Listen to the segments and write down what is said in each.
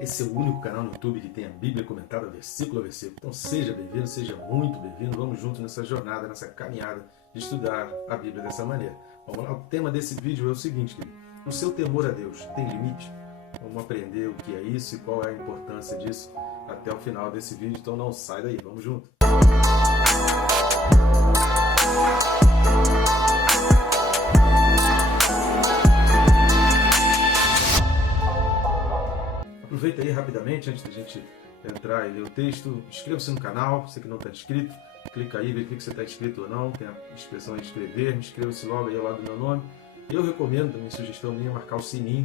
Esse é o único canal no YouTube que tem a Bíblia comentada versículo a versículo. Então seja bem-vindo, seja muito bem-vindo. Vamos juntos nessa jornada, nessa caminhada de estudar a Bíblia dessa maneira. Vamos lá, o tema desse vídeo é o seguinte, querido. O seu temor a Deus tem limite? Vamos aprender o que é isso e qual é a importância disso até o final desse vídeo. Então não sai daí, vamos junto. Aproveita aí rapidamente, antes da gente entrar e ler o texto, inscreva-se no canal, você que não está inscrito, clica aí, vê o que você está inscrito ou não, tem a expressão aí de inscrever, inscreva-se logo aí ao lado do meu nome. Eu recomendo, também sugestão minha, marcar o sininho,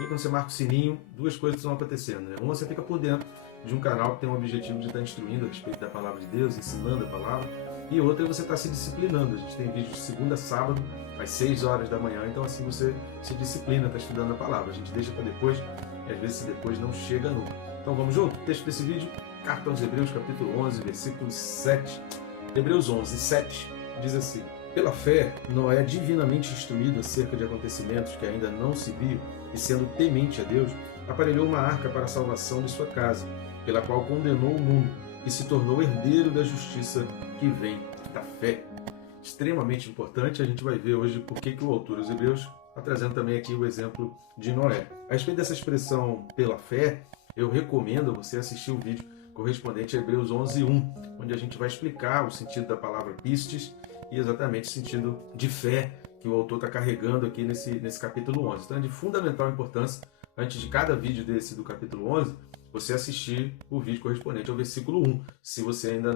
e quando você marca o sininho, duas coisas estão acontecendo, né? Uma, você fica por dentro de um canal que tem o objetivo de estar instruindo a respeito da Palavra de Deus, ensinando a Palavra, e outra, você está se disciplinando. A gente tem vídeos de segunda a sábado, às 6 horas da manhã, então assim você se disciplina, está estudando a Palavra. A gente deixa para depois, e às vezes depois não chega nunca. Então vamos junto? O texto desse vídeo, Carta aos Hebreus, capítulo 11, versículo 7. Hebreus 11, 7, diz assim: Pela fé, Noé, divinamente instruído acerca de acontecimentos que ainda não se viam, e sendo temente a Deus, aparelhou uma arca para a salvação de sua casa, pela qual condenou o mundo e se tornou herdeiro da justiça que vem da fé. Extremamente importante, a gente vai ver hoje por que o autor dos Hebreus está trazendo também aqui o exemplo de Noé. A respeito dessa expressão pela fé, eu recomendo você assistir o vídeo correspondente a Hebreus 11:1, onde a gente vai explicar o sentido da palavra pistes e exatamente o sentido de fé que o autor está carregando aqui nesse capítulo 11. Então é de fundamental importância, antes de cada vídeo desse do capítulo 11, você assistir o vídeo correspondente ao versículo 1, se você ainda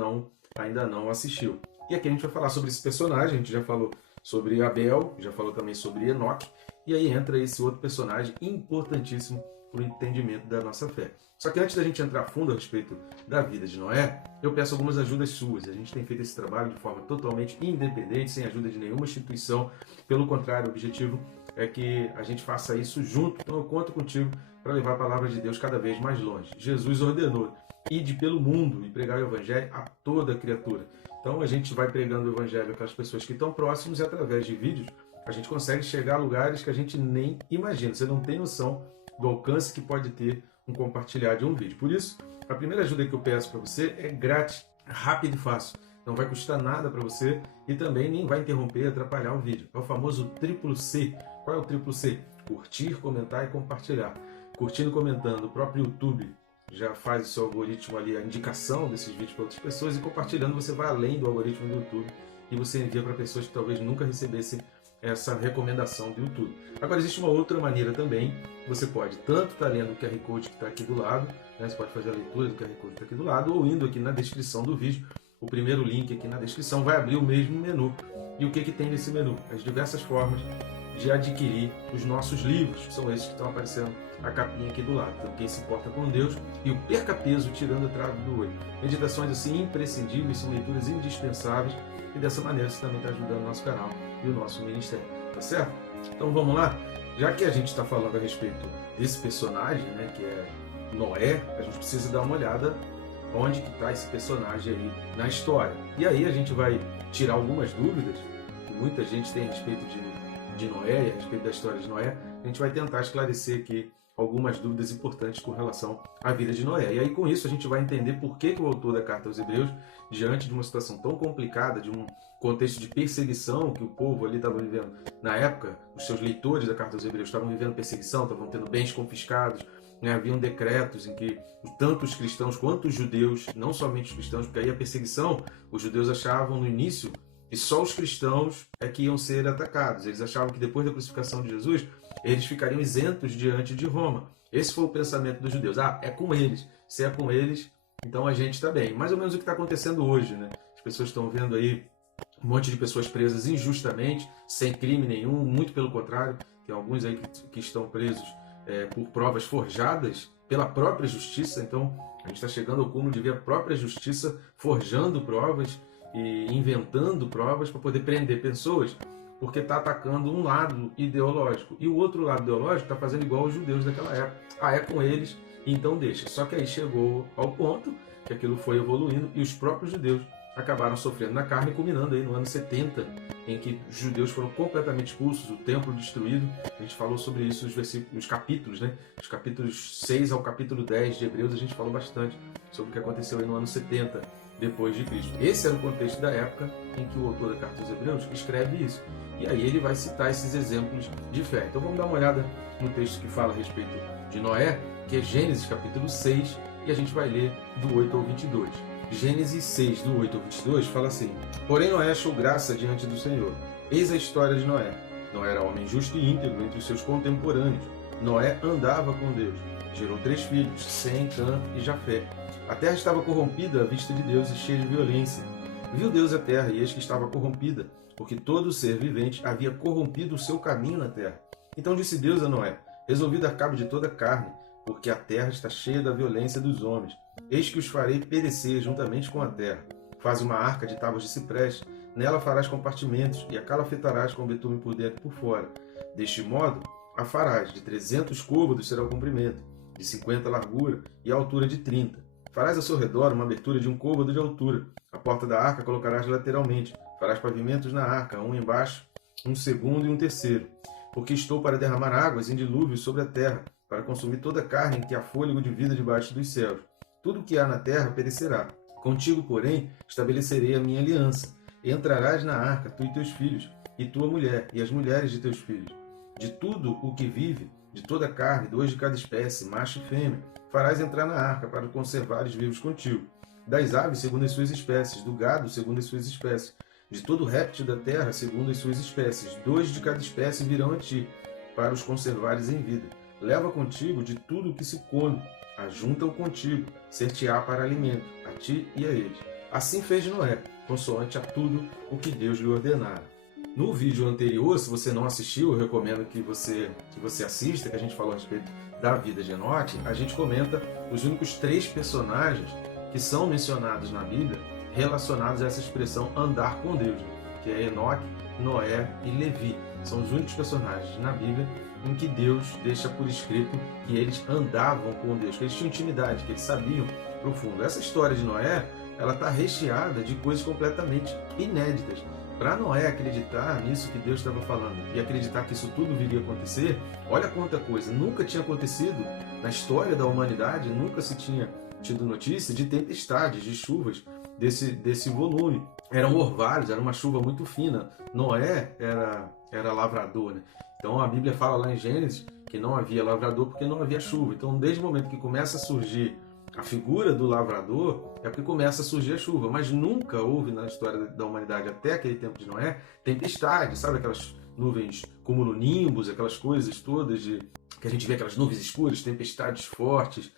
não assistiu. E aqui a gente vai falar sobre esse personagem, a gente já falou sobre Abel, já falou também sobre Enoque, e aí entra esse outro personagem importantíssimo para o entendimento da nossa fé. Só que antes da gente entrar a fundo a respeito da vida de Noé, eu peço algumas ajudas suas. A gente tem feito esse trabalho de forma totalmente independente, sem ajuda de nenhuma instituição. Pelo contrário, o objetivo é que a gente faça isso junto. Então eu conto contigo para levar a palavra de Deus cada vez mais longe. Jesus ordenou: ide pelo mundo e pregar o evangelho a toda criatura. Então a gente vai pregando o evangelho àquelas pessoas que estão próximos e através de vídeos a gente consegue chegar a lugares que a gente nem imagina. Você não tem noção do alcance que pode ter um compartilhar de um vídeo. Por isso, a primeira ajuda que eu peço para você é grátis, rápido e fácil. Não vai custar nada para você e também nem vai interromper, atrapalhar o vídeo. É o famoso triplo C. Qual é o triplo C? Curtir, comentar e compartilhar. Curtindo e comentando, o próprio YouTube já faz o seu algoritmo ali, a indicação desses vídeos para outras pessoas, e compartilhando você vai além do algoritmo do YouTube e você envia para pessoas que talvez nunca recebessem essa recomendação do YouTube. Agora existe uma outra maneira também, você pode tanto estar lendo o QR Code que está aqui do lado, né? Você pode fazer a leitura do QR Code que está aqui do lado, ou indo aqui na descrição do vídeo, o primeiro link aqui na descrição vai abrir o mesmo menu. E o que tem nesse menu? As diversas formas de adquirir os nossos livros, são esses que estão aparecendo a capinha aqui do lado. Então, Quem se importa com Deus e o Perca Peso tirando o trave do olho. Meditações assim imprescindíveis, são leituras indispensáveis e dessa maneira você também está ajudando o nosso canal e o nosso ministério, tá certo? Então vamos lá? Já que a gente está falando a respeito desse personagem, né, que é Noé, a gente precisa dar uma olhada onde que está esse personagem aí na história. E aí a gente vai tirar algumas dúvidas que muita gente tem a respeito de Noé e a respeito da história de Noé. A gente vai tentar esclarecer aqui algumas dúvidas importantes com relação à vida de Noé. E aí com isso a gente vai entender por que o autor da Carta aos Hebreus, diante de uma situação tão complicada, de um contexto de perseguição que o povo ali estava vivendo na época, os seus leitores da Carta aos Hebreus estavam vivendo perseguição, estavam tendo bens confiscados, né? Haviam decretos em que tanto os cristãos quanto os judeus, não somente os cristãos, porque aí a perseguição, os judeus achavam no início que só os cristãos é que iam ser atacados. Eles achavam que depois da crucificação de Jesus, eles ficariam isentos diante de Roma. Esse foi o pensamento dos judeus. É com eles. Se é com eles, então a gente está bem. Mais ou menos o que está acontecendo hoje, né? As pessoas estão vendo aí um monte de pessoas presas injustamente, sem crime nenhum, muito pelo contrário. Tem alguns aí que estão presos por provas forjadas pela própria justiça. Então a gente está chegando ao cúmulo de ver a própria justiça forjando provas e inventando provas para poder prender pessoas, porque está atacando um lado ideológico. E o outro lado ideológico está fazendo igual os judeus daquela época. É com eles, então deixa. Só que aí chegou ao ponto que aquilo foi evoluindo e os próprios judeus acabaram sofrendo na carne, culminando aí no ano 70, em que os judeus foram completamente expulsos, o templo destruído. A gente falou sobre isso nos capítulos, né? Os capítulos 6 ao capítulo 10 de Hebreus, a gente falou bastante sobre o que aconteceu aí no ano 70 depois de Cristo. Esse era o contexto da época em que o autor da Carta aos Hebreus escreve isso. E aí ele vai citar esses exemplos de fé. Então vamos dar uma olhada no texto que fala a respeito de Noé, que é Gênesis capítulo 6, e a gente vai ler do 8 ao 22. Gênesis 6, do 8 ao 22, fala assim: Porém Noé achou graça diante do Senhor. Eis a história de Noé. Noé era homem justo e íntegro entre os seus contemporâneos. Noé andava com Deus. Gerou 3 filhos, Sem, Cã e Jafé. A terra estava corrompida à vista de Deus e cheia de violência. Viu Deus a terra, e eis que estava corrompida, porque todo ser vivente havia corrompido o seu caminho na terra. Então disse Deus a Noé: Resolvi dar cabo de toda a carne, porque a terra está cheia da violência dos homens. Eis que os farei perecer juntamente com a terra. Faz uma arca de tábuas de cipreste, nela farás compartimentos, e a calafetarás com betume por dentro e por fora. Deste modo, a farás, de 300 côvados será o comprimento, de 50 a largura, e a altura de 30. Farás ao seu redor uma abertura de 1 côvado de altura. A porta da arca colocarás lateralmente. Farás pavimentos na arca, um embaixo, um segundo e um terceiro. Porque estou para derramar águas em dilúvios sobre a terra, para consumir toda a carne em que há fôlego de vida debaixo dos céus. Tudo o que há na terra perecerá. Contigo, porém, estabelecerei a minha aliança. E entrarás na arca, tu e teus filhos, e tua mulher, e as mulheres de teus filhos. De tudo o que vive, de toda a carne, 2 de cada espécie, macho e fêmea, farás entrar na arca, para conservares vivos contigo. Das aves, segundo as suas espécies, do gado, segundo as suas espécies, de todo réptil da terra, segundo as suas espécies, 2 de cada espécie virão a ti, para os conservares em vida. Leva contigo de tudo o que se come, ajunta-o contigo, ser-te-á para alimento, a ti e a eles. Assim fez Noé, consoante a tudo o que Deus lhe ordenara. No vídeo anterior, se você não assistiu, eu recomendo que você assista, que a gente falou a respeito da vida de Enoque. A gente comenta os únicos 3 personagens que são mencionados na Bíblia relacionados a essa expressão andar com Deus, que é Enoque, Noé e Levi. São os únicos personagens na Bíblia em que Deus deixa por escrito que eles andavam com Deus, que eles tinham intimidade, que eles sabiam profundo. Essa história de Noé, ela está recheada de coisas completamente inéditas. Para Noé acreditar nisso que Deus estava falando e acreditar que isso tudo viria a acontecer, olha quanta coisa. Nunca tinha acontecido na história da humanidade, nunca se tinha tido notícia de tempestades, de chuvas desse volume. Eram orvalhos, era uma chuva muito fina. Noé era lavrador, né? Então a Bíblia fala lá em Gênesis que não havia lavrador porque não havia chuva. Então desde o momento que começa a surgir a figura do lavrador, é porque começa a surgir a chuva. Mas nunca houve na história da humanidade, até aquele tempo de Noé, tempestade, sabe? Aquelas nuvens cumulonimbus, aquelas coisas todas que a gente vê, aquelas nuvens escuras, tempestades fortes,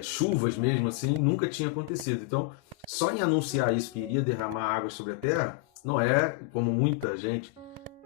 chuvas mesmo assim, nunca tinha acontecido. Então, só em anunciar isso, que iria derramar água sobre a terra, Noé, como muita gente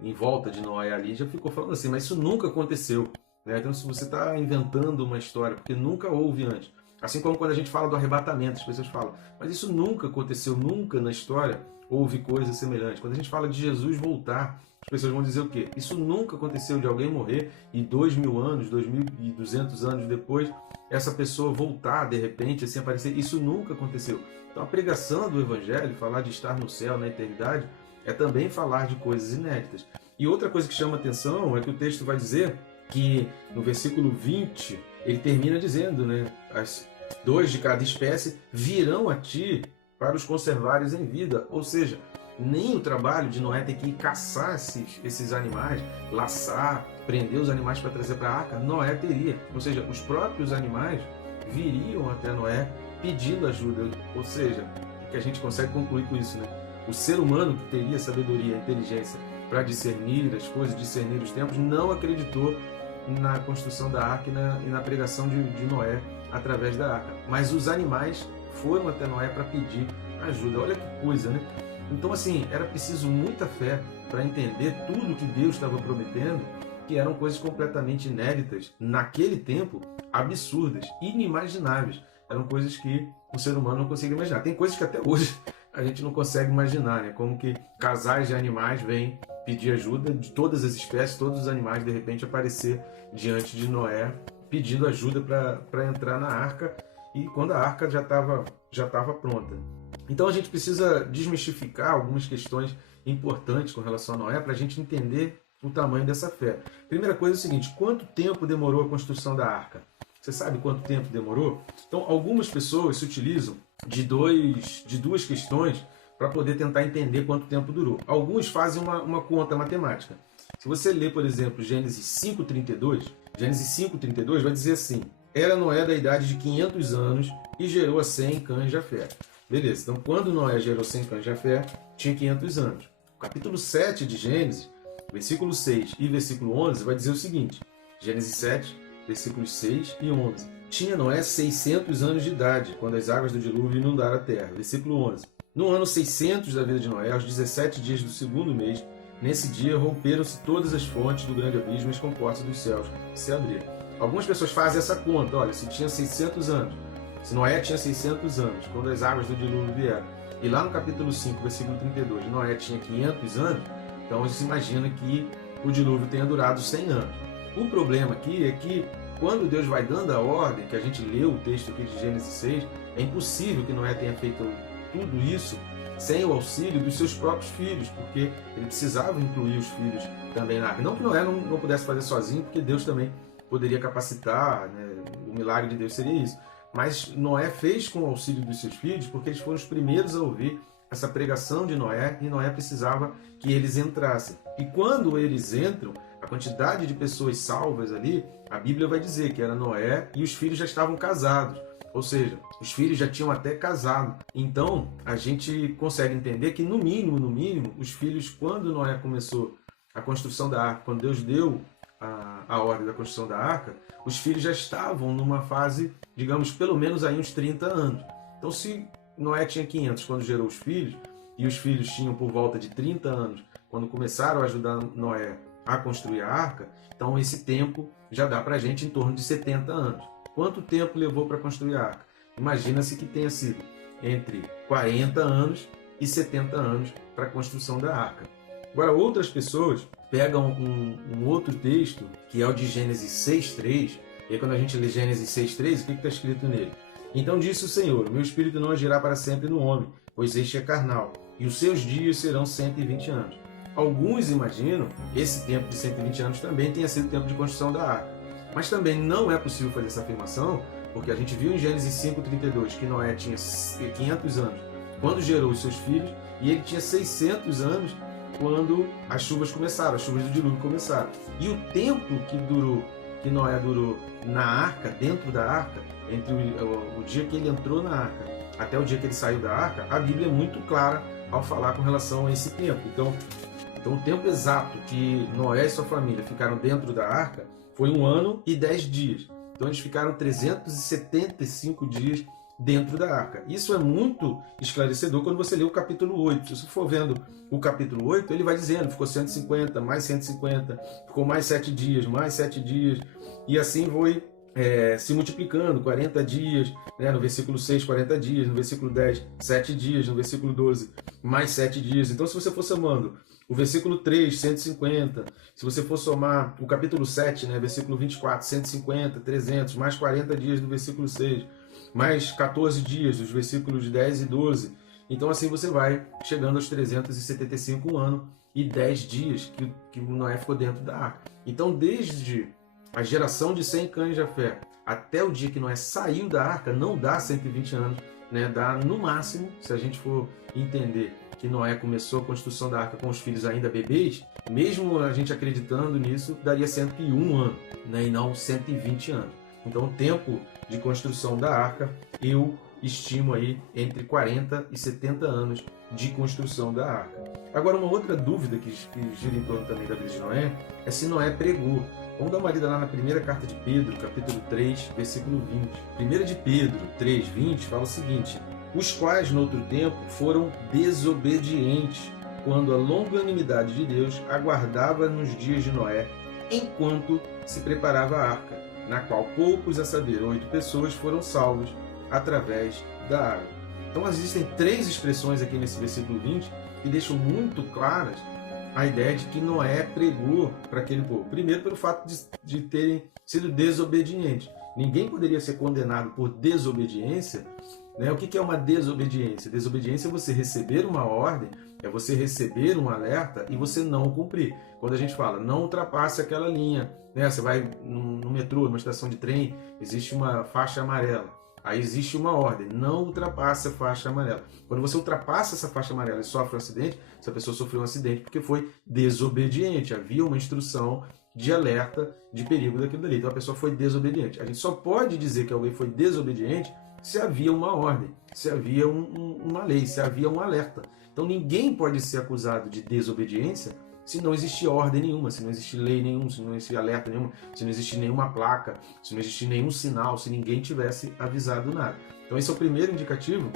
em volta de Noé ali, já ficou falando assim, mas isso nunca aconteceu, né? Então, se você está inventando uma história, porque nunca houve antes. Assim como quando a gente fala do arrebatamento, as pessoas falam, mas isso nunca aconteceu, nunca na história houve coisa semelhante. Quando a gente fala de Jesus voltar, as pessoas vão dizer o quê? Isso nunca aconteceu, de alguém morrer e 2000 anos, 2200 anos depois, essa pessoa voltar de repente, assim aparecer. Isso nunca aconteceu. Então a pregação do Evangelho, falar de estar no céu, na eternidade, é também falar de coisas inéditas. E outra coisa que chama atenção é que o texto vai dizer que no versículo 20, ele termina dizendo, né? As 2 de cada espécie virão a ti para os conservares em vida. Ou seja, nem o trabalho de Noé ter que ir caçar esses animais, laçar, prender os animais para trazer para a arca, Noé teria. Ou seja, os próprios animais viriam até Noé pedindo ajuda. Ou seja, o que a gente consegue concluir com isso, né? O ser humano que teria sabedoria, inteligência para discernir as coisas, discernir os tempos, não acreditou na construção da arca e na pregação de Noé através da arca. Mas os animais foram até Noé para pedir ajuda. Olha que coisa, né? Então, assim, era preciso muita fé para entender tudo que Deus estava prometendo, que eram coisas completamente inéditas, naquele tempo, absurdas, inimagináveis. Eram coisas que o ser humano não conseguia imaginar. Tem coisas que até hoje a gente não consegue imaginar, né? Como que casais de animais vêm pedir ajuda de todas as espécies, todos os animais, de repente, aparecer diante de Noé, pedindo ajuda para entrar na arca, e quando a arca já estava pronta. Então a gente precisa desmistificar algumas questões importantes com relação a Noé para a gente entender o tamanho dessa fé. Primeira coisa é o seguinte: quanto tempo demorou a construção da arca? Você sabe quanto tempo demorou? Então, algumas pessoas se utilizam de duas questões para poder tentar entender quanto tempo durou. Alguns fazem uma conta matemática. Se você ler, por exemplo, Gênesis 5,32 vai dizer assim: era Noé da idade de 500 anos e gerou a Sem, Cã e Jafé. Beleza, então quando Noé gerou Sem, Cã e Jafé, tinha 500 anos. O capítulo 7 de Gênesis, versículo 6 e versículo 11, vai dizer o seguinte: Gênesis 7, versículos 6 e 11. Tinha Noé 600 anos de idade, quando as águas do dilúvio inundaram a terra. Versículo 11. No ano 600 da vida de Noé, aos 17 dias do segundo mês, nesse dia romperam-se todas as fontes do grande abismo e as comportas dos céus se abriram. Algumas pessoas fazem essa conta: olha, se tinha 600 anos, se Noé tinha 600 anos, quando as águas do dilúvio vieram, e lá no capítulo 5, versículo 32, Noé tinha 500 anos, então a gente imagina que o dilúvio tenha durado 100 anos. O problema aqui é que quando Deus vai dando a ordem, que a gente leu o texto aqui de Gênesis 6, é impossível que Noé tenha feito tudo isso sem o auxílio dos seus próprios filhos, porque ele precisava incluir os filhos também na arca. Não que Noé não pudesse fazer sozinho, porque Deus também poderia capacitar, né? O milagre de Deus seria isso. Mas Noé fez com o auxílio dos seus filhos, porque eles foram os primeiros a ouvir essa pregação de Noé, e Noé precisava que eles entrassem. E quando eles entram, a quantidade de pessoas salvas ali, a Bíblia vai dizer que era Noé e os filhos já estavam casados. Ou seja, os filhos já tinham até casado. Então, a gente consegue entender que, no mínimo, os filhos, quando Noé começou a construção da arca, quando Deus deu a ordem da construção da arca, os filhos já estavam numa fase, digamos, pelo menos aí uns 30 anos. Então, se Noé tinha 500 quando gerou os filhos, e os filhos tinham por volta de 30 anos quando começaram a ajudar Noé a construir a arca, então esse tempo já dá para a gente em torno de 70 anos. Quanto tempo levou para construir a arca? Imagina-se que tenha sido entre 40 anos e 70 anos para a construção da arca. Agora, outras pessoas pegam um outro texto, que é o de Gênesis 6,3, e aí quando a gente lê Gênesis 6,3, o que está escrito nele? Então disse o Senhor: o meu espírito não agirá para sempre no homem, pois este é carnal, e os seus dias serão 120 anos. Alguns imaginam que esse tempo de 120 anos também tenha sido o tempo de construção da arca. Mas também não é possível fazer essa afirmação, porque a gente viu em Gênesis 5,32 que Noé tinha 500 anos quando gerou os seus filhos, e ele tinha 600 anos quando as chuvas começaram, as chuvas do dilúvio começaram. E o tempo que Noé durou na arca, dentro da arca, entre o dia que ele entrou na arca até o dia que ele saiu da arca, a Bíblia é muito clara ao falar com relação a esse tempo. Então o tempo exato que Noé e sua família ficaram dentro da arca foi 1 ano e 10 dias. Então eles ficaram 375 dias dentro da arca. Isso é muito esclarecedor quando você lê o capítulo 8. Se você for vendo o capítulo 8, ele vai dizendo, ficou 150, mais 150, ficou mais 7 dias, mais 7 dias, e assim foi se multiplicando, 40 dias, né? No versículo 6, 40 dias, no versículo 10, 7 dias, no versículo 12, mais 7 dias. Então, se você for somando o versículo 3, 150, se você for somar o capítulo 7, né? Versículo 24, 150, 300, mais 40 dias do versículo 6, mais 14 dias dos versículos 10 e 12. Então, assim você vai chegando aos 375, 1 ano e 10 dias que Noé ficou dentro da arca. Então, desde a geração de Sem, Cã e Jafé até o dia que Noé saiu da arca, não dá 120 anos, né? Dá no máximo, se a gente for entender que Noé começou a construção da arca com os filhos ainda bebês, mesmo a gente acreditando nisso, daria 101 anos, né? E não 120 anos. Então, o tempo de construção da arca, eu estimo aí entre 40 e 70 anos de construção da arca. Agora, uma outra dúvida que gira em torno também da vida de Noé é se Noé pregou. Vamos dar uma lida lá na primeira carta de Pedro, capítulo 3, versículo 20. 1 de Pedro 3, 20 fala o seguinte: os quais, no outro tempo, foram desobedientes, quando a longanimidade de Deus aguardava nos dias de Noé, enquanto se preparava a arca, na qual poucos, a saber, 8 pessoas, foram salvos através da água. Então existem 3 expressões aqui nesse versículo 20 que deixam muito claras a ideia de que Noé pregou para aquele povo. Primeiro, pelo fato de terem sido desobedientes. ninguém poderia ser condenado por desobediência, né? O que é uma desobediência? Desobediência é você receber uma ordem, é você receber um alerta e você não cumprir. Quando a gente fala, não ultrapasse aquela linha, né? Você vai no metrô, numa estação de trem, existe uma faixa amarela. Aí existe uma ordem, não ultrapasse a faixa amarela. Quando você ultrapassa essa faixa amarela e sofre um acidente, essa pessoa sofreu um acidente porque foi desobediente. Havia uma instrução de alerta de perigo daquilo dali. Então a pessoa foi desobediente. A gente só pode dizer que alguém foi desobediente se havia uma ordem, se havia uma lei, se havia um alerta. Então ninguém pode ser acusado de desobediência se não existe ordem nenhuma, se não existe lei nenhuma, se não existe alerta nenhuma, se não existe nenhuma placa, se não existe nenhum sinal, se ninguém tivesse avisado nada. Então esse é o primeiro indicativo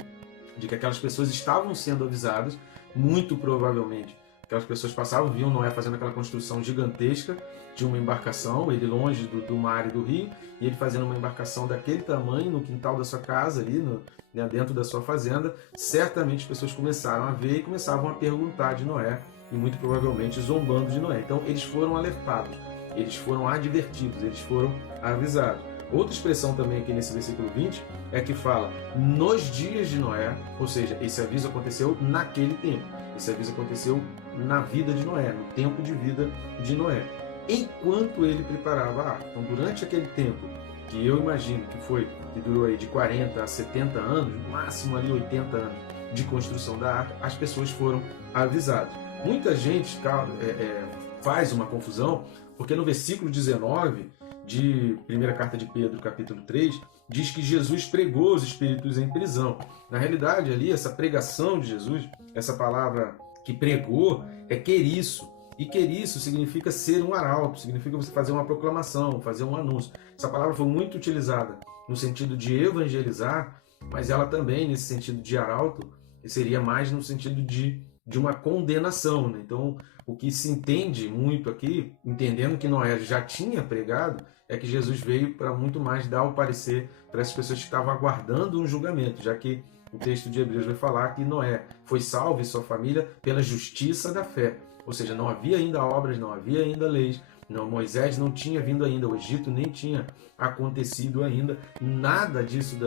de que aquelas pessoas estavam sendo avisadas, muito provavelmente. Aquelas pessoas passavam, viam Noé fazendo aquela construção gigantesca de uma embarcação, ele longe do mar e do rio, e ele fazendo uma embarcação daquele tamanho no quintal da sua casa, ali dentro da sua fazenda. Certamente as pessoas começaram a ver e começavam a perguntar de Noé, e muito provavelmente zombando de Noé. Então eles foram alertados, eles foram advertidos, eles foram avisados. Outra expressão também aqui nesse versículo 20 é que fala nos dias de Noé, ou seja, esse aviso aconteceu naquele tempo. Esse aviso aconteceu na vida de Noé, no tempo de vida de Noé, enquanto ele preparava a arca. Então, durante aquele tempo, que eu imagino que durou aí de 40 a 70 anos, no máximo ali 80 anos de construção da arca, as pessoas foram avisadas. Muita gente faz uma confusão, porque no versículo 19 de primeira carta de Pedro, capítulo 3, diz que Jesus pregou os espíritos em prisão. Na realidade, ali, essa pregação de Jesus, essa palavra que pregou, é queriço. E queriço significa ser um arauto, significa você fazer uma proclamação, fazer um anúncio. Essa palavra foi muito utilizada no sentido de evangelizar, mas ela também, nesse sentido de arauto, seria mais no sentido de uma condenação, né? Então, o que se entende muito aqui, entendendo que Noé já tinha pregado, é que Jesus veio para muito mais dar o parecer para as pessoas que estavam aguardando um julgamento, já que o texto de Hebreus vai falar que Noé foi salvo e sua família pela justiça da fé. Ou seja, não havia ainda obras, não havia ainda leis, Moisés não tinha vindo ainda, o Egito nem tinha acontecido ainda, nada disso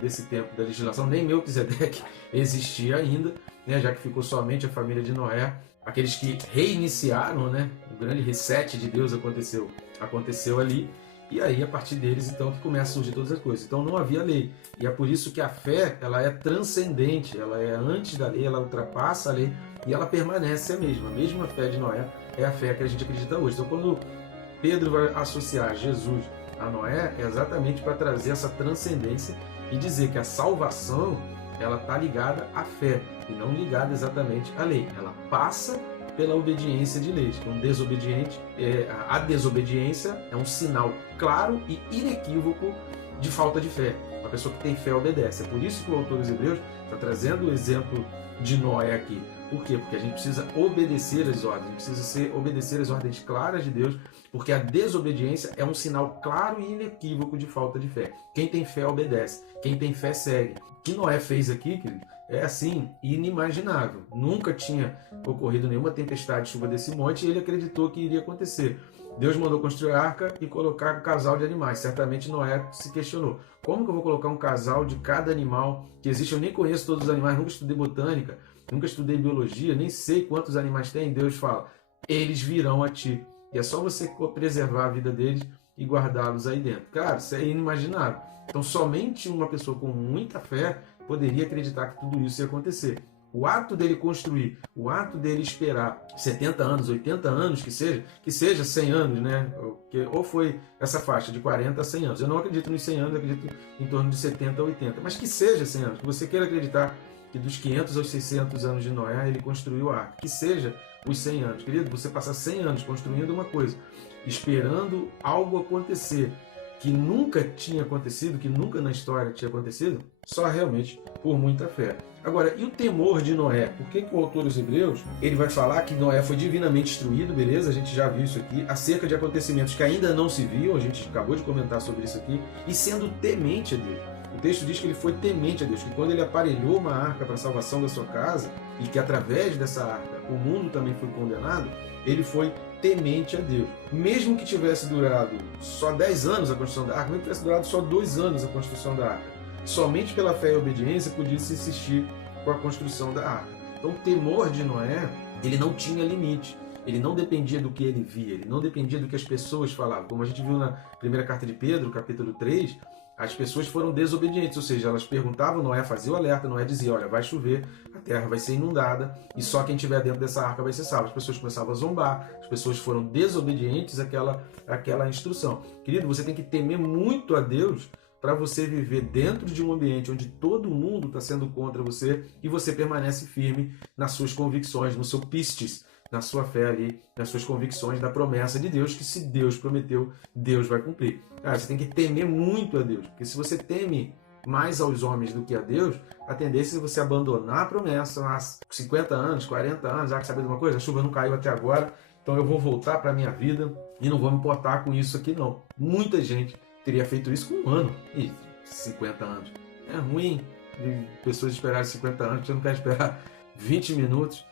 desse tempo da legislação, nem Melquisedeque existia ainda, né, já que ficou somente a família de Noé, aqueles que reiniciaram, né, o grande reset de Deus aconteceu ali, e aí a partir deles então que começa a surgir todas as coisas. Então não havia lei, e é por isso que a fé ela é transcendente, ela é antes da lei, ela ultrapassa a lei e ela permanece a mesma fé de Noé é a fé que a gente acredita hoje. Então quando Pedro vai associar Jesus a Noé, é exatamente para trazer essa transcendência e dizer que a salvação ela está ligada à fé e não ligada exatamente à lei. Ela passa pela obediência de leis. Então, a desobediência é um sinal claro e inequívoco de falta de fé. Uma pessoa que tem fé obedece. É por isso que o autor dos Hebreus está trazendo o exemplo de Noé aqui. Por quê? Porque a gente precisa obedecer as ordens, precisa obedecer as ordens claras de Deus, porque a desobediência é um sinal claro e inequívoco de falta de fé. Quem tem fé obedece, quem tem fé segue. O que Noé fez aqui, querido, é assim, inimaginável. Nunca tinha ocorrido nenhuma tempestade, chuva desse monte, e ele acreditou que iria acontecer. Deus mandou construir a arca e colocar um casal de animais. Certamente Noé se questionou: como que eu vou colocar um casal de cada animal que existe? Eu nem conheço todos os animais, nunca estudei botânica, nunca estudei biologia, nem sei quantos animais tem. Deus fala: eles virão a ti. E é só você preservar a vida deles e guardá-los aí dentro. Cara, isso é inimaginável. Então somente uma pessoa com muita fé poderia acreditar que tudo isso ia acontecer. O ato dele construir, o ato dele esperar 70 anos, 80 anos, que seja 100 anos, né? Ou foi essa faixa de 40 a 100 anos. Eu não acredito nos 100 anos, eu acredito em torno de 70 a 80. Mas que seja 100 anos, que você queira acreditar que dos 500 aos 600 anos de Noé ele construiu a arca. Que seja os 100 anos. Querido, você passar 100 anos construindo uma coisa, esperando algo acontecer, que nunca tinha acontecido, que nunca na história tinha acontecido, só realmente por muita fé. Agora, e o temor de Noé? Por que o autor dos Hebreus ele vai falar que Noé foi divinamente instruído, beleza? A gente já viu isso aqui, acerca de acontecimentos que ainda não se viam, a gente acabou de comentar sobre isso aqui, e sendo temente a Deus. O texto diz que ele foi temente a Deus, que quando ele aparelhou uma arca para a salvação da sua casa, e que através dessa arca o mundo também foi condenado, ele foi temente a Deus. Mesmo que tivesse durado só 10 anos a construção da arca, mesmo que tivesse durado só 2 anos a construção da arca, somente pela fé e obediência podia-se insistir com a construção da arca. Então o temor de Noé, ele não tinha limite. Ele não dependia do que ele via, ele não dependia do que as pessoas falavam. Como a gente viu na primeira carta de Pedro, capítulo 3, as pessoas foram desobedientes, ou seja, elas perguntavam, Noé fazia o alerta, Noé dizia, olha, vai chover, a terra vai ser inundada e só quem estiver dentro dessa arca vai ser salvo. As pessoas começavam a zombar, as pessoas foram desobedientes àquela instrução. Querido, você tem que temer muito a Deus para você viver dentro de um ambiente onde todo mundo está sendo contra você e você permanece firme nas suas convicções, no seu pistis, na sua fé ali, nas suas convicções da promessa de Deus, que se Deus prometeu, Deus vai cumprir. Cara, você tem que temer muito a Deus, porque se você teme mais aos homens do que a Deus, a tendência é você abandonar a promessa há 50 anos, 40 anos, quer saber de uma coisa? A chuva não caiu até agora, então eu vou voltar para a minha vida e não vou me importar com isso aqui não. Muita gente teria feito isso com 1 ano e 50 anos. É ruim de pessoas esperarem 50 anos, você não quer esperar 20 minutos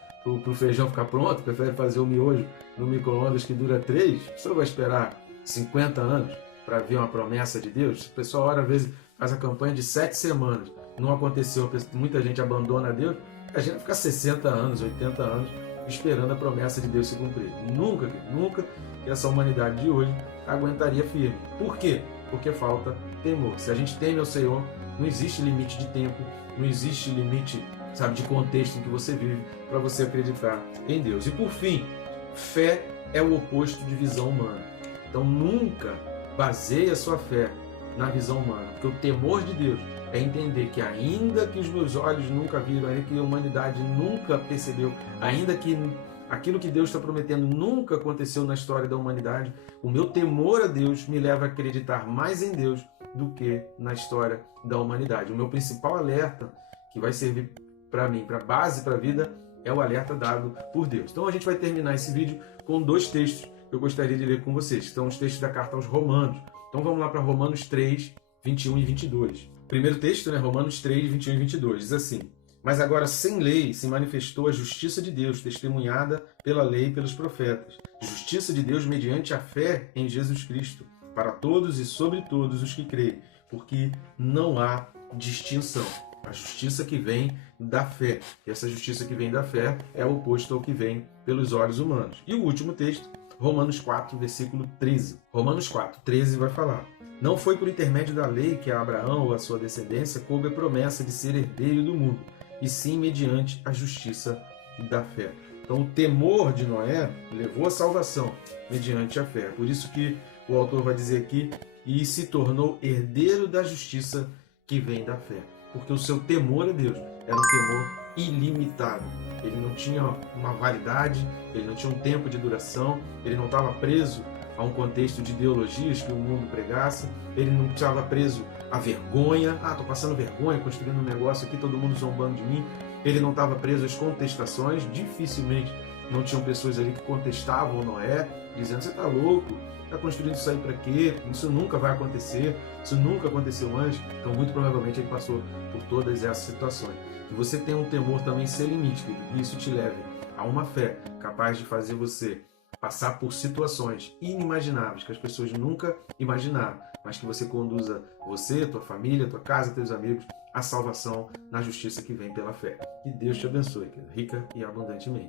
para o feijão ficar pronto, prefere fazer o miojo no micro-ondas que dura 3, você vai esperar 50 anos para ver uma promessa de Deus? O pessoal, às vezes, faz a campanha de 7 semanas, não aconteceu, muita gente abandona Deus, a gente vai ficar 60 anos, 80 anos esperando a promessa de Deus se cumprir. Nunca que essa humanidade de hoje aguentaria firme. Por quê? Porque falta temor. Se a gente teme ao Senhor, não existe limite de tempo, não existe limite, de contexto em que você vive para você acreditar em Deus. E por fim, fé é o oposto de visão humana. Então nunca baseie a sua fé na visão humana, porque o temor de Deus é entender que ainda que os meus olhos nunca viram, ainda que a humanidade nunca percebeu, ainda que aquilo que Deus está prometendo nunca aconteceu na história da humanidade, o meu temor a Deus me leva a acreditar mais em Deus do que na história da humanidade. O meu principal alerta, que vai servir para mim, para base para a vida, é o alerta dado por Deus. Então a gente vai terminar esse vídeo com 2 textos que eu gostaria de ler com vocês, que são os textos da carta aos Romanos. Então vamos lá para Romanos 3, 21 e 22. Primeiro texto, Romanos 3, 21 e 22, diz assim: Mas agora sem lei se manifestou a justiça de Deus, testemunhada pela lei e pelos profetas. Justiça de Deus mediante a fé em Jesus Cristo, para todos e sobre todos os que creem, porque não há distinção. A justiça que vem da fé. E essa justiça que vem da fé é o oposto ao que vem pelos olhos humanos. E o último texto, Romanos 4, versículo 13. Romanos 4, 13 vai falar: Não foi por intermédio da lei que a Abraão ou a sua descendência coube a promessa de ser herdeiro do mundo, e sim mediante a justiça da fé. Então o temor de Noé levou à salvação mediante a fé. Por isso que o autor vai dizer aqui, e se tornou herdeiro da justiça que vem da fé. Porque o seu temor a Deus era um temor ilimitado. Ele não tinha uma validade, ele não tinha um tempo de duração, ele não estava preso a um contexto de ideologias que o mundo pregasse, ele não estava preso à vergonha, estou passando vergonha construindo um negócio aqui, todo mundo zombando de mim. Ele não estava preso às contestações, dificilmente não tinham pessoas ali que contestavam Noé, dizendo, você está louco, está construindo isso aí para quê? Isso nunca vai acontecer, isso nunca aconteceu antes. Então muito provavelmente ele passou por todas essas situações. E você tem um temor também sem limite, que isso te leve a uma fé capaz de fazer você passar por situações inimagináveis, que as pessoas nunca imaginaram, mas que você conduza você, tua família, tua casa, teus amigos, à salvação na justiça que vem pela fé. Que Deus te abençoe, rica e abundantemente.